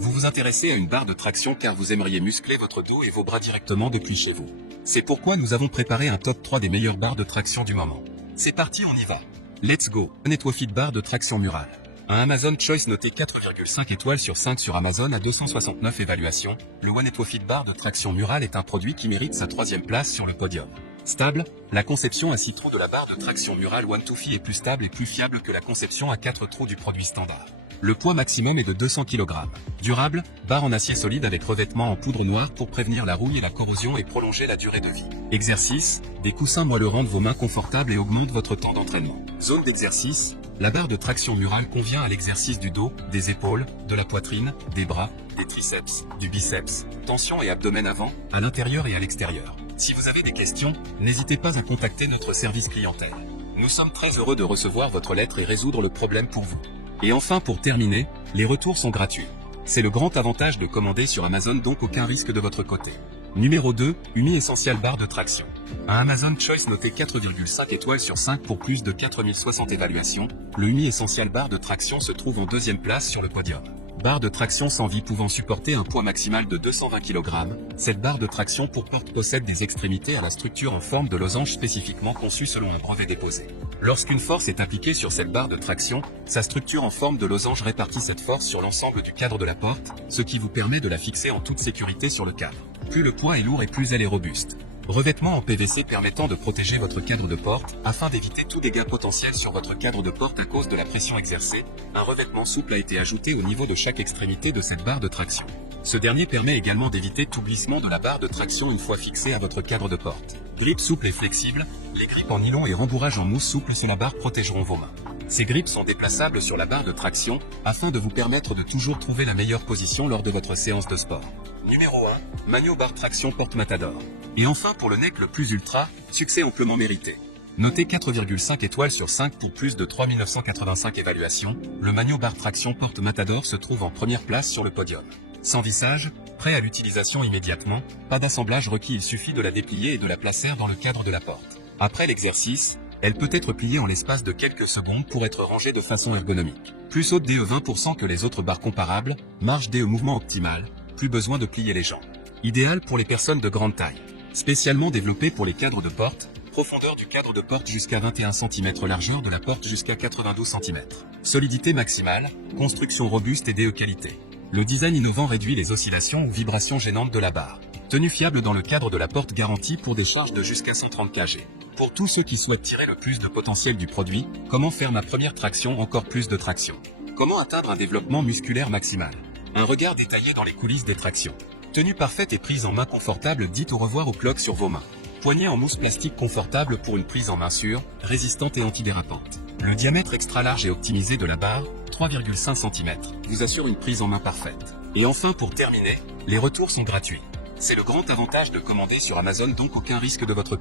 Vous vous intéressez à une barre de traction car vous aimeriez muscler votre dos et vos bras directement depuis chez vous. C'est pourquoi nous avons préparé un top 3 des meilleures barres de traction du moment. C'est parti, on y va. Let's go. Netwofit barre de traction murale. Un Amazon Choice noté 4,5 étoiles sur 5 sur Amazon à 269 évaluations, le One Netwofit barre de traction murale est un produit qui mérite sa 3e place sur le podium. Stable, la conception à 6 trous de la barre de traction murale One Netwofit est plus stable et plus fiable que la conception à 4 trous du produit standard. Le poids maximum est de 200 kg. Durable, barre en acier solide avec revêtement en poudre noire pour prévenir la rouille et la corrosion et prolonger la durée de vie. Exercice, des coussins moelleux rendent vos mains confortables et augmentent votre temps d'entraînement. Zone d'exercice, la barre de traction murale convient à l'exercice du dos, des épaules, de la poitrine, des bras, des triceps, du biceps, tension et abdomen avant, à l'intérieur et à l'extérieur. Si vous avez des questions, n'hésitez pas à contacter notre service clientèle. Nous sommes très heureux de recevoir votre lettre et résoudre le problème pour vous. Et enfin, pour terminer, les retours sont gratuits. C'est le grand avantage de commander sur Amazon, donc aucun risque de votre côté. Numéro 2, Umi Essential barre de traction. Un Amazon Choice noté 4,5 étoiles sur 5 pour plus de 4060 évaluations, le Umi Essential barre de traction se trouve en 2e place sur le podium. Barre de traction sans vie pouvant supporter un poids maximal de 220 kg, cette barre de traction pour porte possède des extrémités à la structure en forme de losange spécifiquement conçue selon un brevet déposé. Lorsqu'une force est appliquée sur cette barre de traction, sa structure en forme de losange répartit cette force sur l'ensemble du cadre de la porte, ce qui vous permet de la fixer en toute sécurité sur le cadre. Plus le poids est lourd et plus elle est robuste. Revêtement en PVC permettant de protéger votre cadre de porte, afin d'éviter tout dégât potentiel sur votre cadre de porte à cause de la pression exercée, un revêtement souple a été ajouté au niveau de chaque extrémité de cette barre de traction. Ce dernier permet également d'éviter tout glissement de la barre de traction une fois fixée à votre cadre de porte. Grippe souple et flexible, les grippes en nylon et rembourrage en mousse souple sur la barre protégeront vos mains. Ces grippes sont déplaçables sur la barre de traction, afin de vous permettre de toujours trouver la meilleure position lors de votre séance de sport. Numéro 1, Magno barre traction porte Matador. Et enfin pour le neck le plus ultra, succès amplement mérité. Noté 4,5 étoiles sur 5 pour plus de 3985 évaluations, le Magno barre traction porte Matador se trouve en première place sur le podium. Sans vissage, prêt à l'utilisation immédiatement, pas d'assemblage requis, il suffit de la déplier et de la placer dans le cadre de la porte. Après l'exercice, elle peut être pliée en l'espace de quelques secondes pour être rangée de façon ergonomique. Plus haute DE 20% que les autres barres comparables, marge DE mouvement optimal, plus besoin de plier les jambes. Idéal pour les personnes de grande taille. Spécialement développé pour les cadres de porte, profondeur du cadre de porte jusqu'à 21 cm, largeur de la porte jusqu'à 92 cm. Solidité maximale, construction robuste et DE qualité. Le design innovant réduit les oscillations ou vibrations gênantes de la barre. Tenue fiable dans le cadre de la porte garantie pour des charges de jusqu'à 130 kg. Pour tous ceux qui souhaitent tirer le plus de potentiel du produit, comment faire ma première traction, encore plus de traction. Comment atteindre un développement musculaire maximal. Un regard détaillé dans les coulisses des tractions. Tenue parfaite et prise en main confortable, dites au revoir au cloque sur vos mains. Poignée en mousse plastique confortable pour une prise en main sûre, résistante et antidérapante. Le diamètre extra large et optimisé de la barre, 3,5 cm, vous assure une prise en main parfaite. Et enfin pour terminer, les retours sont gratuits. C'est le grand avantage de commander sur Amazon, donc aucun risque de votre côté.